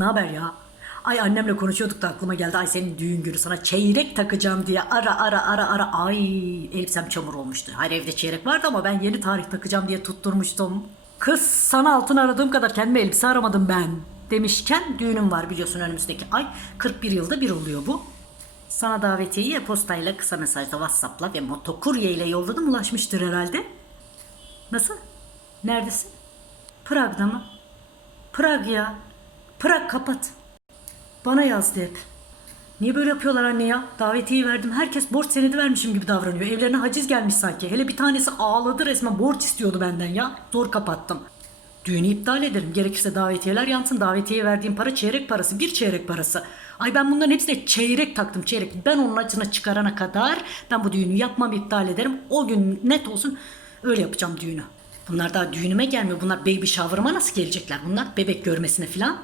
Ne haber ya? Ay annemle konuşuyorduk da aklıma geldi. Ay senin düğün günü sana çeyrek takacağım diye ara ara ara ara. Ay elbisem çamur olmuştu. Hayır evde çeyrek vardı ama ben yeni tarih takacağım diye tutturmuştum. Kız sana altın aradığım kadar kendime elbise aramadım ben. Demişken düğünüm var biliyorsun önümüzdeki ay. 41 yılda bir oluyor bu. Sana davetiyeyi e-postayla kısa mesajda Whatsapp'la ve motokurye ile yolladım ulaşmıştır herhalde. Nasıl? Neredesin? Prag'da mı? Prag ya. Prag kapat. Bana yazdı hep. Niye böyle yapıyorlar anne ya? Davetiyeyi verdim. Herkes borç senedi vermişim gibi davranıyor. Evlerine haciz gelmiş sanki. Hele bir tanesi ağladı resmen. Borç istiyordu benden ya. Zor kapattım. Düğünü iptal ederim. Gerekirse davetiyeler yansın. Davetiye verdiğim para çeyrek parası. Bir çeyrek parası. Ay ben bunların hepsine çeyrek taktım çeyrek. Ben onun acına çıkarana kadar ben bu düğünü yapmam iptal ederim. O gün net olsun öyle yapacağım düğünü. Bunlar daha düğünüme gelmiyor. Bunlar baby shower'ıma nasıl gelecekler? Bunlar bebek görmesine falan.